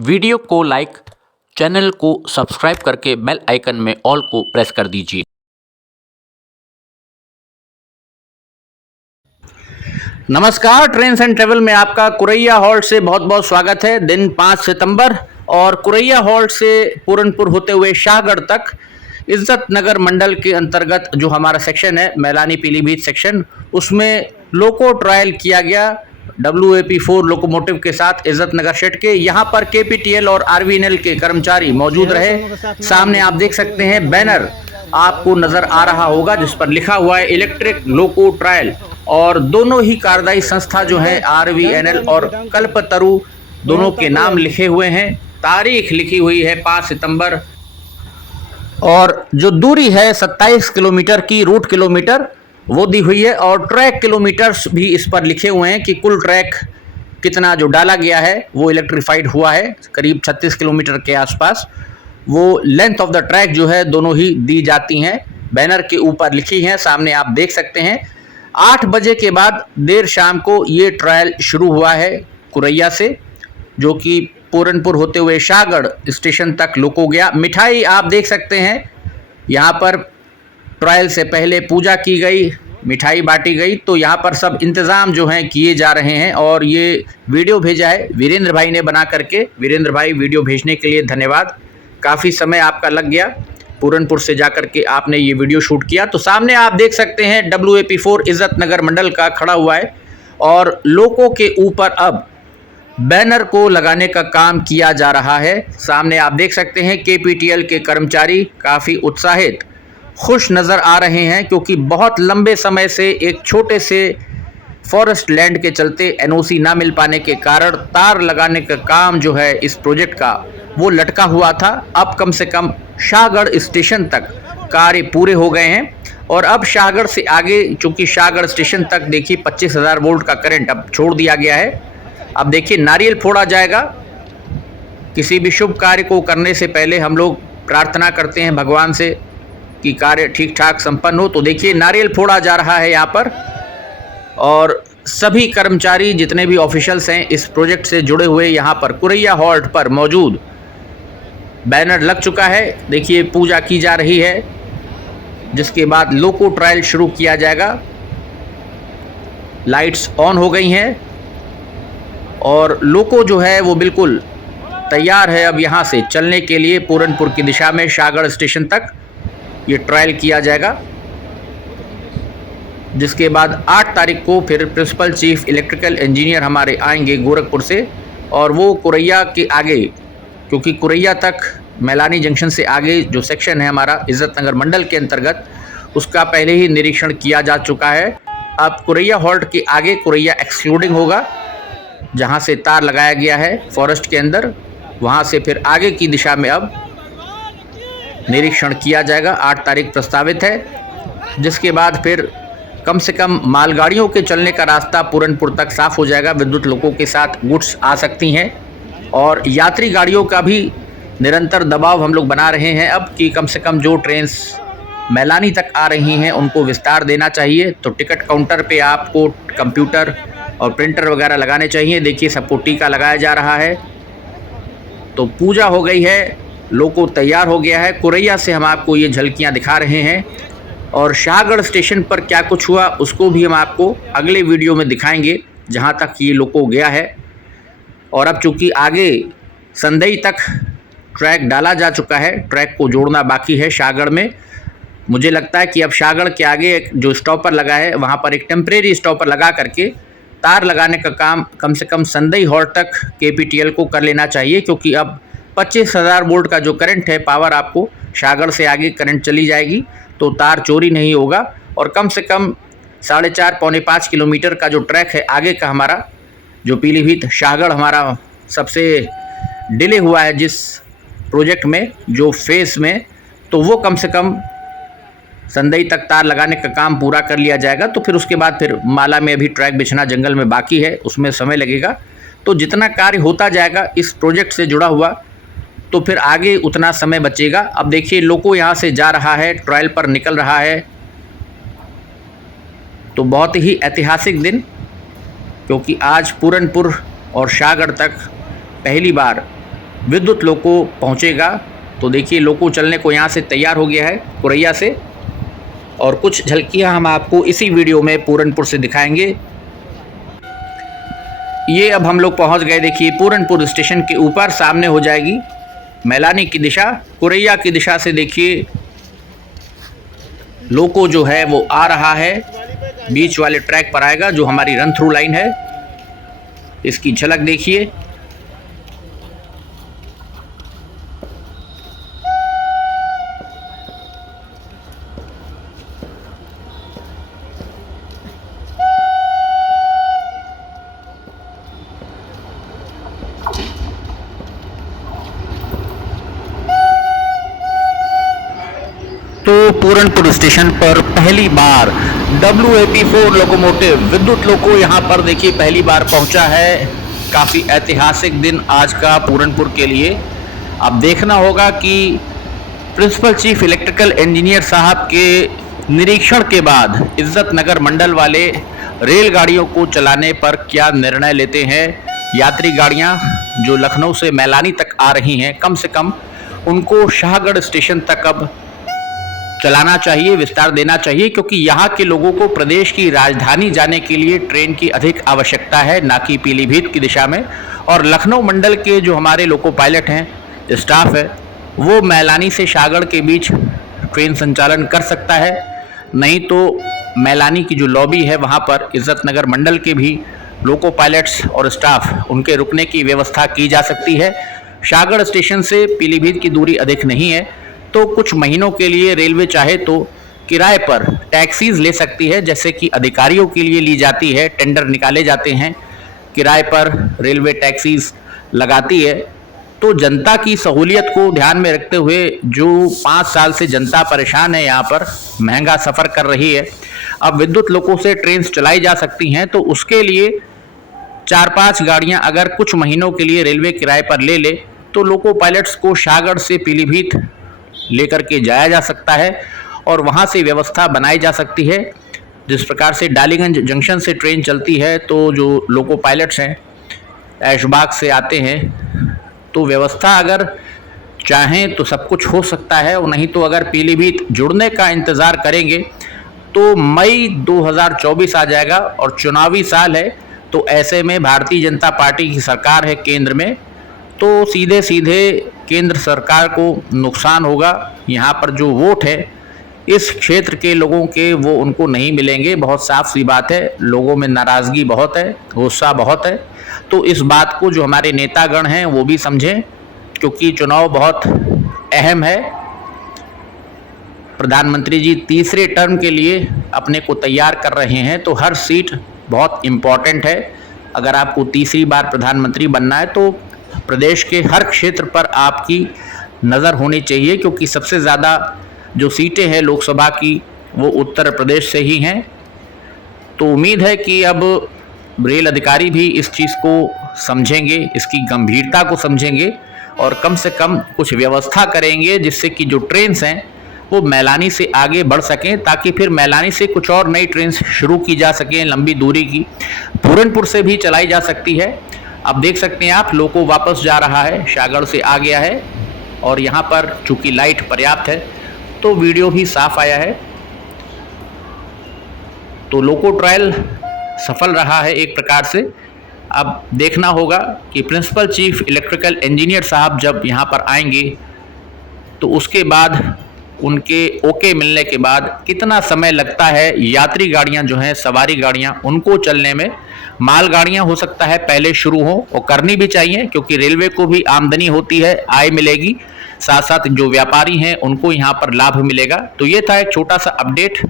Video को like, channel को subscribe करके बेल आइकन में ऑल को प्रेस कर दीजिए। नमस्कार, ट्रेन्स एंड ट्रेवल में आपका कुरैया हॉल्ट से बहुत बहुत स्वागत है। दिन 5 सितंबर और कुरैया हॉल्ट से पूरनपुर होते हुए शाहगढ़ तक इज्जत नगर मंडल के अंतर्गत जो हमारा सेक्शन है मैलानी पीलीभीत सेक्शन, उसमें लोको ट्रायल किया गया WAP4 लोकोमोटिव के साथ इज्जत नगर शेड के। यहाँ पर KPTL और RVNL के कर्मचारी मौजूद रहे। सामने आप देख सकते हैं बैनर आपको नजर आ रहा होगा जिस पर लिखा हुआ है इलेक्ट्रिक लोको ट्रायल, और दोनों ही कार्यदायी संस्था जो है RVNL और कल्पतरु दोनों के नाम लिखे हुए हैं। तारीख लिखी हुई है 5 सितंबर और जो दूरी है 27 किलोमीटर की, रूट किलोमीटर वो दी हुई है, और ट्रैक किलोमीटर्स भी इस पर लिखे हुए हैं कि कुल ट्रैक कितना जो डाला गया है वो इलेक्ट्रीफाइड हुआ है, करीब 36 किलोमीटर के आसपास। वो लेंथ ऑफ द ट्रैक जो है दोनों ही दी जाती हैं, बैनर के ऊपर लिखी हैं, सामने आप देख सकते हैं। 8 बजे के बाद देर शाम को ये ट्रायल शुरू हुआ है कुरैया से, जो कि पूरनपुर होते हुए शाहगढ़ स्टेशन तक लोको गया। मिठाई आप देख सकते हैं, यहाँ पर ट्रायल से पहले पूजा की गई, मिठाई बांटी गई, तो यहाँ पर सब इंतज़ाम जो हैं किए जा रहे हैं। और ये वीडियो भेजा है वीरेंद्र भाई ने बना करके। वीरेंद्र भाई, वीडियो भेजने के लिए धन्यवाद। काफ़ी समय आपका लग गया, पूरनपुर से जाकर के आपने ये वीडियो शूट किया। तो सामने आप देख सकते हैं WAP4 इज्जत नगर मंडल का खड़ा हुआ है, और लोको के ऊपर अब बैनर को लगाने का काम किया जा रहा है। सामने आप देख सकते हैं KPTL के कर्मचारी काफ़ी उत्साहित, खुश नज़र आ रहे हैं, क्योंकि बहुत लंबे समय से एक छोटे से फॉरेस्ट लैंड के चलते NOC ना मिल पाने के कारण तार लगाने का काम जो है इस प्रोजेक्ट का वो लटका हुआ था। अब कम से कम शाहगढ़ स्टेशन तक कार्य पूरे हो गए हैं, और अब शाहगढ़ से आगे, चूँकि शाहगढ़ स्टेशन तक देखिए 25,000 वोल्ट का करंट अब छोड़ दिया गया है। अब देखिए नारियल फोड़ा जाएगा। किसी भी शुभ कार्य को करने से पहले हम लोग प्रार्थना करते हैं भगवान से कि कार्य ठीक ठाक संपन्न हो। तो देखिए नारियल फोड़ा जा रहा है यहाँ पर, और सभी कर्मचारी जितने भी ऑफिशियल्स हैं इस प्रोजेक्ट से जुड़े हुए यहाँ पर कुरैया हॉल्ट पर मौजूद। बैनर लग चुका है, देखिए पूजा की जा रही है, जिसके बाद लोको ट्रायल शुरू किया जाएगा। लाइट्स ऑन हो गई हैं और लोको जो है वो बिल्कुल तैयार है अब यहाँ से चलने के लिए पूरनपुर की दिशा में शाहगढ़ स्टेशन तक ये ट्रायल किया जाएगा। जिसके बाद 8 तारीख को फिर प्रिंसिपल चीफ इलेक्ट्रिकल इंजीनियर हमारे आएंगे गोरखपुर से, और वो कुरैया के आगे, क्योंकि कुरैया तक मैलानी जंक्शन से आगे जो सेक्शन है हमारा इज्जत नगर मंडल के अंतर्गत, उसका पहले ही निरीक्षण किया जा चुका है। अब कुरैया हॉल्ट के आगे कुरैया एक्सक्लूडिंग होगा, जहाँ से तार लगाया गया है फॉरेस्ट के अंदर, वहाँ से फिर आगे की दिशा में अब निरीक्षण किया जाएगा। 8 तारीख प्रस्तावित है, जिसके बाद फिर कम से कम मालगाड़ियों के चलने का रास्ता पूरनपुर तक साफ हो जाएगा। विद्युत लोकों के साथ गुड्स आ सकती हैं, और यात्री गाड़ियों का भी निरंतर दबाव हम लोग बना रहे हैं अब कि कम से कम जो ट्रेन्स मैलानी तक आ रही हैं उनको विस्तार देना चाहिए। तो टिकट काउंटर पे आपको कंप्यूटर और प्रिंटर वगैरह लगाने चाहिए। देखिए सबको टीका लगाया जा रहा है। तो पूजा हो गई है, लोको तैयार हो गया है। कुरैया से हम आपको ये झलकियाँ दिखा रहे हैं, और शाहगढ़ स्टेशन पर क्या कुछ हुआ उसको भी हम आपको अगले वीडियो में दिखाएंगे, जहाँ तक ये लोको गया है। और अब चूँकि आगे संदई तक ट्रैक डाला जा चुका है, ट्रैक को जोड़ना बाकी है शाहगढ़ में। मुझे लगता है कि अब शाहगढ़ के आगे जो स्टॉपर लगा है वहाँ पर एक टेम्परेरी स्टॉपर लगा करके तार लगाने का काम कम से कम संदई हॉल्ट तक KPTL को कर लेना चाहिए, क्योंकि अब 25,000 वोल्ट का जो करंट है पावर आपको शाहगढ़ से आगे करंट चली जाएगी, तो तार चोरी नहीं होगा। और कम से कम 4.5 पौने 5 किलोमीटर का जो ट्रैक है आगे का हमारा, जो पीलीभीत शाहगढ़ हमारा सबसे डिले हुआ है जिस प्रोजेक्ट में, जो फेस में, तो वो कम से कम संदई तक तार लगाने का काम पूरा कर लिया जाएगा। तो फिर उसके बाद फिर माला में अभी ट्रैक बिछना जंगल में बाकी है, उसमें समय लगेगा। तो जितना कार्य होता जाएगा इस प्रोजेक्ट से जुड़ा हुआ, तो फिर आगे उतना समय बचेगा। अब देखिए लोको यहाँ से जा रहा है, ट्रायल पर निकल रहा है। तो बहुत ही ऐतिहासिक दिन, क्योंकि आज पूरनपुर और शाहगढ़ तक पहली बार विद्युत लोको पहुंचेगा। तो देखिए लोको चलने को यहाँ से तैयार हो गया है कुरैया से, और कुछ झलकियाँ हम आपको इसी वीडियो में पूरनपुर से दिखाएंगे। ये अब हम लोग पहुँच गए, देखिए पूरनपुर स्टेशन के ऊपर सामने हो जाएगी मैलानी की दिशा। कुरैया की दिशा से देखिए लोको जो है वो आ रहा है, बीच वाले ट्रैक पर आएगा जो हमारी रन थ्रू लाइन है। इसकी झलक देखिए। तो पूरनपुर स्टेशन पर पहली बार WAP4 लोकोमोटिव विद्युत लोको यहाँ पर देखिए पहली बार पहुँचा है। काफ़ी ऐतिहासिक दिन आज का पूरनपुर के लिए। अब देखना होगा कि प्रिंसिपल चीफ इलेक्ट्रिकल इंजीनियर साहब के निरीक्षण के बाद इज्जत नगर मंडल वाले रेलगाड़ियों को चलाने पर क्या निर्णय लेते हैं। यात्री गाड़ियाँ जो लखनऊ से मैलानी तक आ रही हैं, कम से कम उनको शाहगढ़ स्टेशन तक अब चलाना चाहिए, विस्तार देना चाहिए, क्योंकि यहाँ के लोगों को प्रदेश की राजधानी जाने के लिए ट्रेन की अधिक आवश्यकता है, ना कि पीलीभीत की दिशा में। और लखनऊ मंडल के जो हमारे लोको पायलट हैं, स्टाफ है, वो मैलानी से शाहगढ़ के बीच ट्रेन संचालन कर सकता है। नहीं तो मैलानी की जो लॉबी है वहाँ पर इज्जत नगर मंडल के भी लोको पायलट्स और स्टाफ उनके रुकने की व्यवस्था की जा सकती है। शाहगढ़ स्टेशन से पीलीभीत की दूरी अधिक नहीं है, तो कुछ महीनों के लिए रेलवे चाहे तो किराए पर टैक्सीज ले सकती है, जैसे कि अधिकारियों के लिए ली जाती है। टेंडर निकाले जाते हैं, किराए पर रेलवे टैक्सीज लगाती है। तो जनता की सहूलियत को ध्यान में रखते हुए जो 5 साल से जनता परेशान है, यहाँ पर महंगा सफ़र कर रही है, अब विद्युत लोको से ट्रेन चलाई जा सकती हैं। तो उसके लिए 4-5 गाड़ियाँ अगर कुछ महीनों के लिए रेलवे किराए पर ले ले, तो लोको पायलट्स को शाहगढ़ से पीलीभीत लेकर के जाया जा सकता है और वहाँ से व्यवस्था बनाई जा सकती है। जिस प्रकार से डालीगंज जंक्शन से ट्रेन चलती है, तो जो लोको पायलट्स हैं ऐशबाग से आते हैं, तो व्यवस्था अगर चाहें तो सब कुछ हो सकता है। और नहीं तो अगर पीलीभीत जुड़ने का इंतज़ार करेंगे तो मई 2024 आ जाएगा और चुनावी साल है। तो ऐसे में भारतीय जनता पार्टी की सरकार है केंद्र में, तो सीधे सीधे केंद्र सरकार को नुकसान होगा। यहाँ पर जो वोट है इस क्षेत्र के लोगों के, वो उनको नहीं मिलेंगे। बहुत साफ सी बात है, लोगों में नाराज़गी बहुत है, गुस्सा बहुत है। तो इस बात को जो हमारे नेतागण हैं वो भी समझें, क्योंकि चुनाव बहुत अहम है। प्रधानमंत्री जी तीसरे टर्म के लिए अपने को तैयार कर रहे हैं, तो हर सीट बहुत इम्पॉर्टेंट है। अगर आपको तीसरी बार प्रधानमंत्री बनना है तो प्रदेश के हर क्षेत्र पर आपकी नज़र होनी चाहिए, क्योंकि सबसे ज़्यादा जो सीटें हैं लोकसभा की वो उत्तर प्रदेश से ही हैं। तो उम्मीद है कि अब रेल अधिकारी भी इस चीज़ को समझेंगे, इसकी गंभीरता को समझेंगे और कम से कम कुछ व्यवस्था करेंगे, जिससे कि जो ट्रेन्स हैं वो मैलानी से आगे बढ़ सकें, ताकि फिर मैलानी से कुछ और नई ट्रेन शुरू की जा सकें लंबी दूरी की। पूरनपुर से भी चलाई जा सकती है। अब देख सकते हैं आप, लोको वापस जा रहा है, शाहगढ़ से आ गया है और यहाँ पर चूँकि लाइट पर्याप्त है तो वीडियो भी साफ आया है। तो लोको ट्रायल सफल रहा है एक प्रकार से। अब देखना होगा कि प्रिंसिपल चीफ इलेक्ट्रिकल इंजीनियर साहब जब यहाँ पर आएंगे तो उसके बाद उनके ओके मिलने के बाद कितना समय लगता है यात्री गाड़ियाँ जो हैं, सवारी गाड़ियाँ, उनको चलने में। माल गाड़ियाँ हो सकता है पहले शुरू हो, और करनी भी चाहिए, क्योंकि रेलवे को भी आमदनी होती है, आय मिलेगी, साथ साथ जो व्यापारी हैं उनको यहाँ पर लाभ मिलेगा। तो ये था एक छोटा सा अपडेट।